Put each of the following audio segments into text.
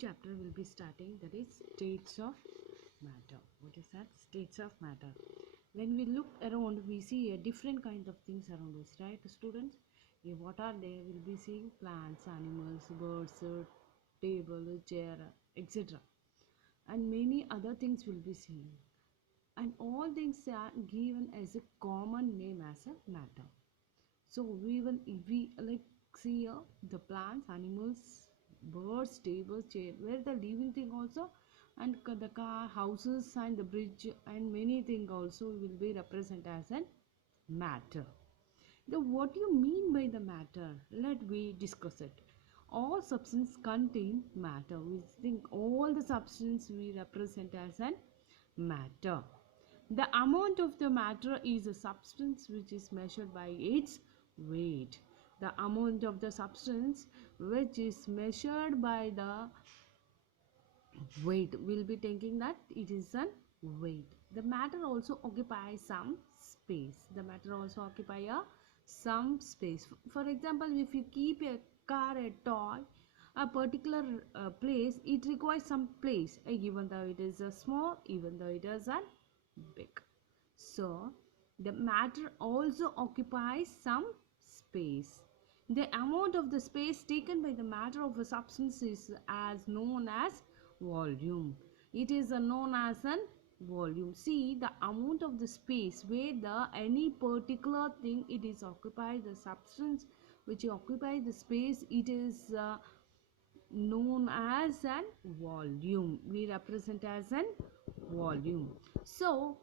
chapter will be starting, that is states of matter. What is that? States of matter. When we look around, we see a different kind of things around us, right, students? What are they? We'll be seeing plants, animals, birds, table, chair, etc. And many other things will be seen. And all things are given as a common name as a matter. So we will, if we like see here, the plants, animals, birds, tables, chair, where the living thing also, and the car, houses, and the bridge, and many things also will be represented as a matter. Then what do you mean by the matter? Let we discuss it. All substance contain matter. We think all the substance we represent as an matter. The amount of the matter is a substance which is measured by its weight. The amount of the substance which is measured by the weight, will be taking that it is a weight. The matter also occupies some space. The matter also occupy some space. For example, if you keep a car, a toy, a particular place, it requires some place, even though it is a small, even though it is a big. So the matter also occupies some space. The amount of the space taken by the matter of a substance is as known as volume. It is known as an volume. See, the amount of the space where the any particular thing it is occupied, the substance which occupies the space, it is known as an volume. We represent as an volume. So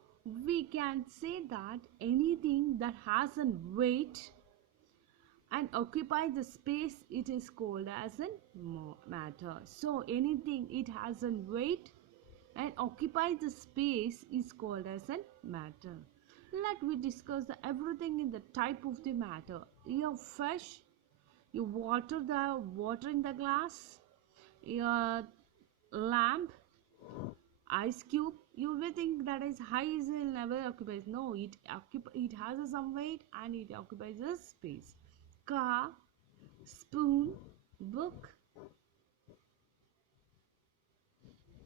we can say that anything that has a weight and occupy the space, it is called as a matter. So anything it has a weight and occupy the space is called as a matter. Let we discuss everything in the type of the matter. Your fish, you water in the glass, your lamp, ice cube, you will think that is high is never occupies. No, it has some weight and it occupies a space. Car, spoon, book,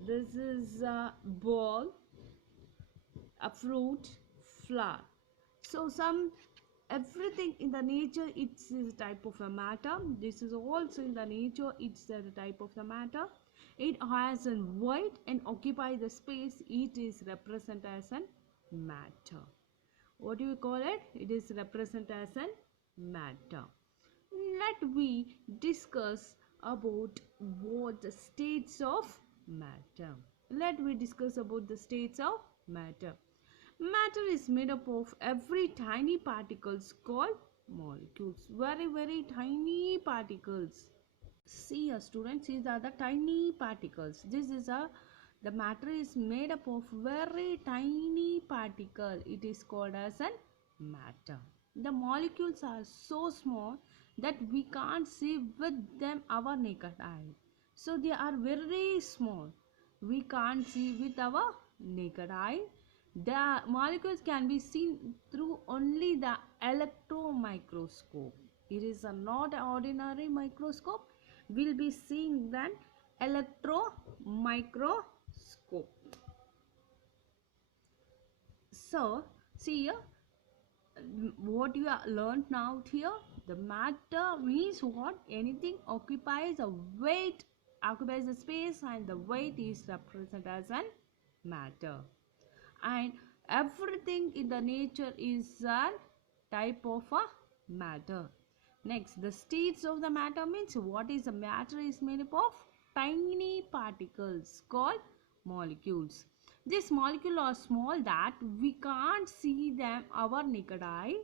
this is a ball, a fruit, flower. So everything in the nature, it's a type of a matter. This is also in the nature, it's a type of the matter. It has a weight and occupy the space, it is represented as a matter. What do you call it? It is represented as a matter. Let we discuss about what the states of matter. Let we discuss about the states of matter. Matter is made up of every tiny particles called molecules. Very tiny particles. See, students, these are the tiny particles. The matter is made up of very tiny particle. It is called as a matter. The molecules are so small that we can't see with them our naked eye. So they are very small. We can't see with our naked eye. The molecules can be seen through only the electron microscope. It is not an ordinary microscope. We'll be seeing that electron microscope. So see here, what you have learned now here, the matter means what? Anything occupies a weight, occupies a space, and the weight is represented as a matter. And everything in the nature is a type of a matter. Next, the states of the matter means what is the matter is made up of tiny particles called molecules. These molecules are small that we can't see them our naked eye.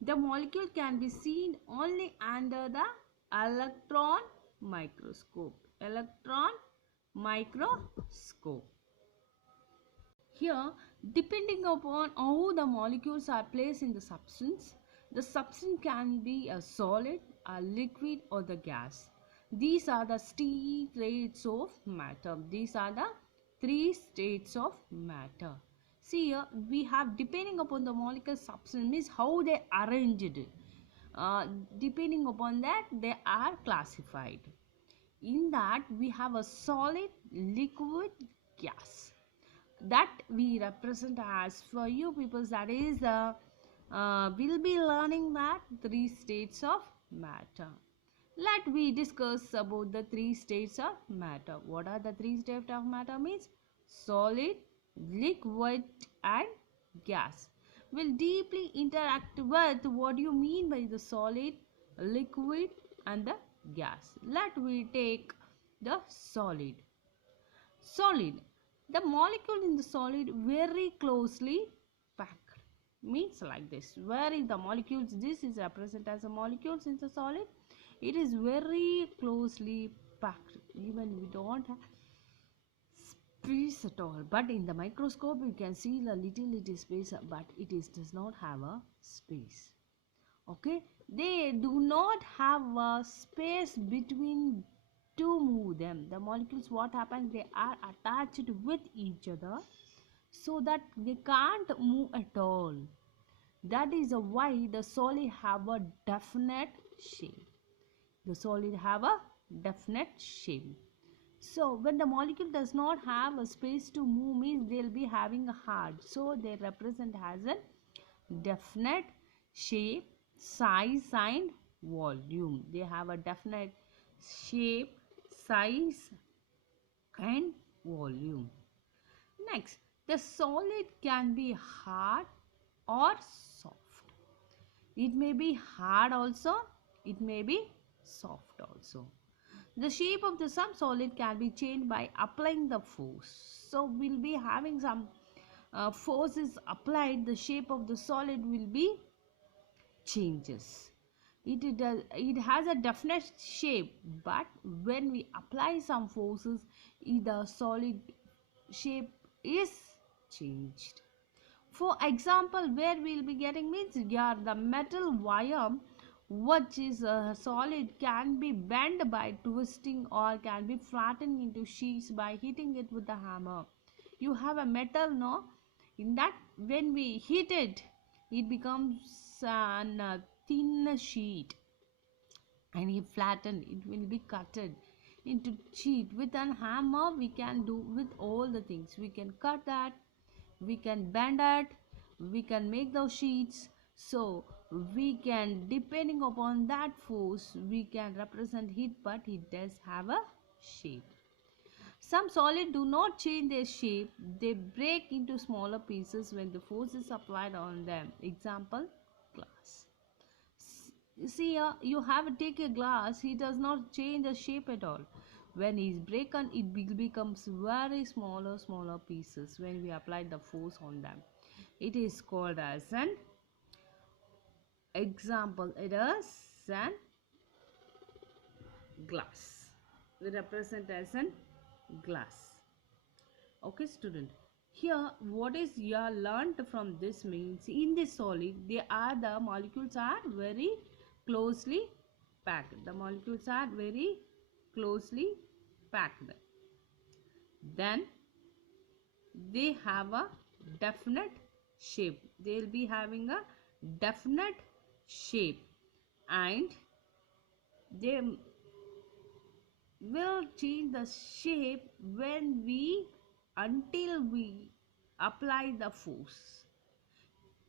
The molecule can be seen only under the electron microscope. Electron microscope. Here, depending upon how the molecules are placed in the substance can be a solid, a liquid, or the gas. These are the states of matter. These are the three states of matter. See here, we have depending upon the molecule substance means how they arranged. Depending upon that, they are classified. In that we have a solid, liquid, gas, that we represent as, for you people, that is we'll be learning that three states of matter. Let we discuss about the three states of matter. What are the three states of matter means? Solid, liquid and gas. Will deeply interact with what you mean by the solid, liquid and the gas. Let we take the solid. Solid, the molecule in the solid very closely packed, means like this, where the molecules, this is represented as a molecules in the solid, it is very closely packed, even we don't have space at all. But in the microscope you can see the little space, but it is does not have a space. Okay, they do not have a space between to move them. The molecules, what happens, they are attached with each other so that they can't move at all. That is why the solid have a definite shape. The solid have a definite shape. So when the molecule does not have a space to move, means they'll be having a hard, so they represent as a definite shape, size and volume. They have a definite shape, size and volume. Next, the solid can be hard or soft. It may be hard also, it may be soft also. The shape of the some solid can be changed by applying the force. So we'll be having some forces applied, the shape of the solid will be changes. It has a definite shape, but when we apply some forces, the solid shape is changed. For example, where we'll be getting means, yeah, the metal wire which is solid can be bent by twisting or can be flattened into sheets by hitting it with a hammer. You have a metal, no, in that when we hit it, it becomes an thin sheet, and if flattened it will be cutted into sheet. With an hammer we can do with all the things, we can cut that, we can bend it, we can make those sheets. So we can, depending upon that force, we can represent it, but it does have a shape. Some solids do not change their shape, they break into smaller pieces when the force is applied on them. Example, glass. See here, you have to take a glass, he does not change the shape at all. When it is broken, it becomes very smaller pieces when we apply the force on them. It is called as an example. It is an glass. We represent as an glass. Okay, student. Here, what is you learned from this means, in this solid, the molecules are very closely packed. The molecules are very closely packed. Then they have a definite shape. They'll be having a definite shape, and they will change the shape when we, until we apply the force.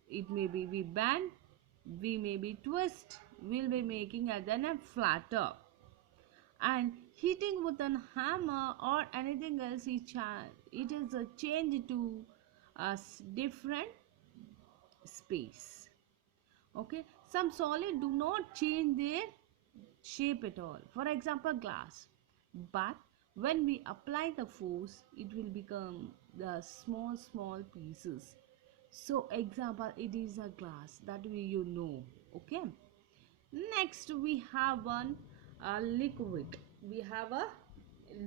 It may be we bend, we may be twist, we'll be making it then a flatter, and hitting with a hammer or anything else, it is a change to a different space. Okay, some solid do not change their shape at all, for example glass, but when we apply the force it will become the small pieces. So example, it is a glass, that way you know. Okay, next we have one liquid. We have a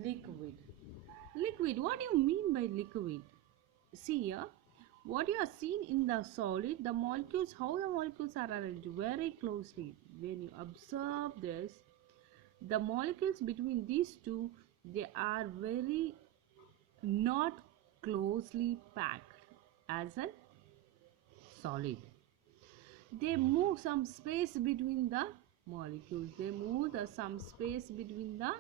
liquid. Liquid, what do you mean by liquid? See here, what you are seeing in the solid, the molecules, how the molecules are arranged very closely. When you observe this, the molecules between these two, they are very not closely packed as a solid. They move some space between the molecules. They move some space between the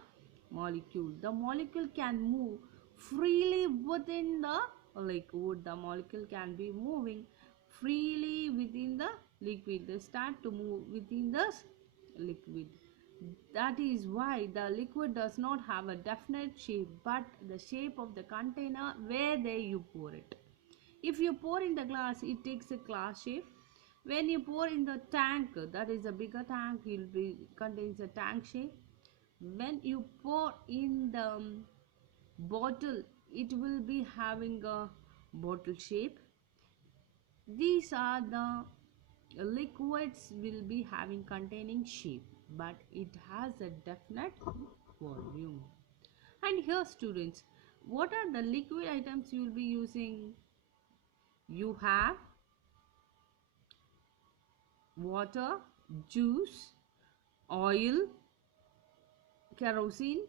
molecule. The molecule can move freely within the liquid. The molecule can be moving freely within the liquid. They start to move within the liquid. That is why the liquid does not have a definite shape, but the shape of the container where you pour it. If you pour in the glass, it takes a glass shape. When you pour in the tank, that is a bigger tank, it will be contains a tank shape. When you pour in the bottle, it will be having a bottle shape. These are the liquids will be having containing shape, but it has a definite volume. And here students, what are the liquid items you will be using? You have water, juice, oil, kerosene,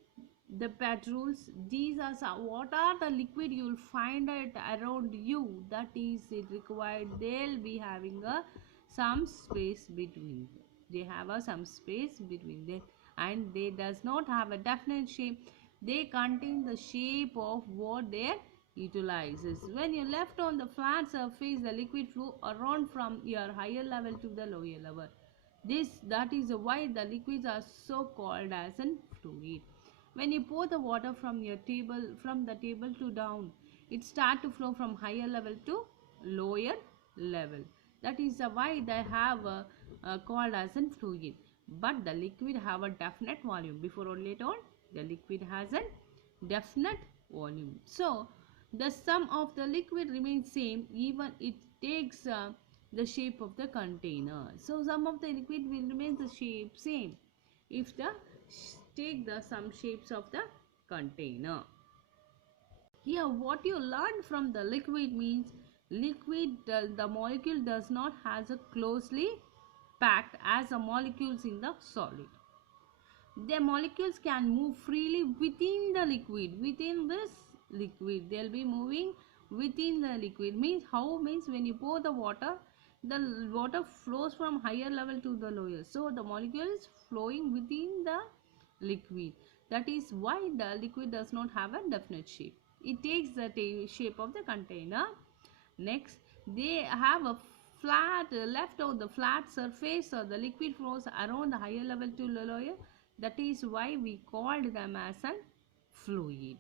the petrols. These are some, what are the liquid you will find it around you, that is it required. They'll be having a some space between. They have a some space between them, and they does not have a definite shape. They contain the shape of what they utilizes. When you left on the flat surface, the liquid flow around from your higher level to the lower level. That is why the liquids are so called as an fluid. When you pour the water from the table to down, it start to flow from higher level to lower level. That is why they have called as an fluid. But the liquid have a definite volume. Before or later on, the liquid has a definite volume. So the sum of the liquid remains same even it takes the shape of the container. So some of the liquid will remain the shape same if the take the some shapes of the container. Here what you learn from the liquid means the molecule does not has a closely packed as the molecules in the solid. The molecules can move freely within the liquid. Within this liquid they'll be moving within the liquid. Means how? Means when you pour the water flows from higher level to the lower, so the molecule is flowing within the liquid. That is why the liquid does not have a definite shape. It takes the shape of the container. Next, they have a flat left on the flat surface, so the liquid flows around the higher level to the lower. That is why we called them as a fluid.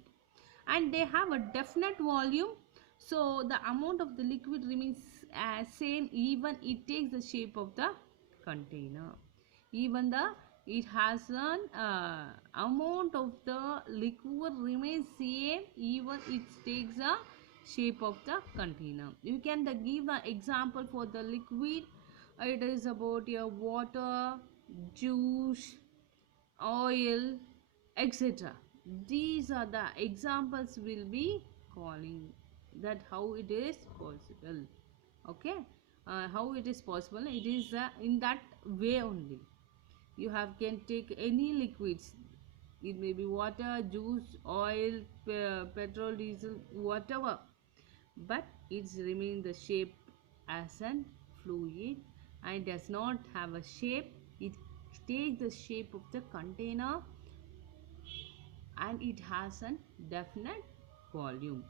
And they have a definite volume, so the amount of the liquid remains same even it takes the shape of the container. Even it has an amount of the liquid remains same even it takes the shape of the container. You can give the example for the liquid. It is about your water, juice, oil, etc. These are the examples we'll be calling that how it is possible. Okay, how it is possible, it is in that way only. You can take any liquids, it may be water, juice, oil, petrol, diesel, whatever, but it's remain the shape as an fluid and does not have a shape. It takes the shape of the container and it has a definite volume.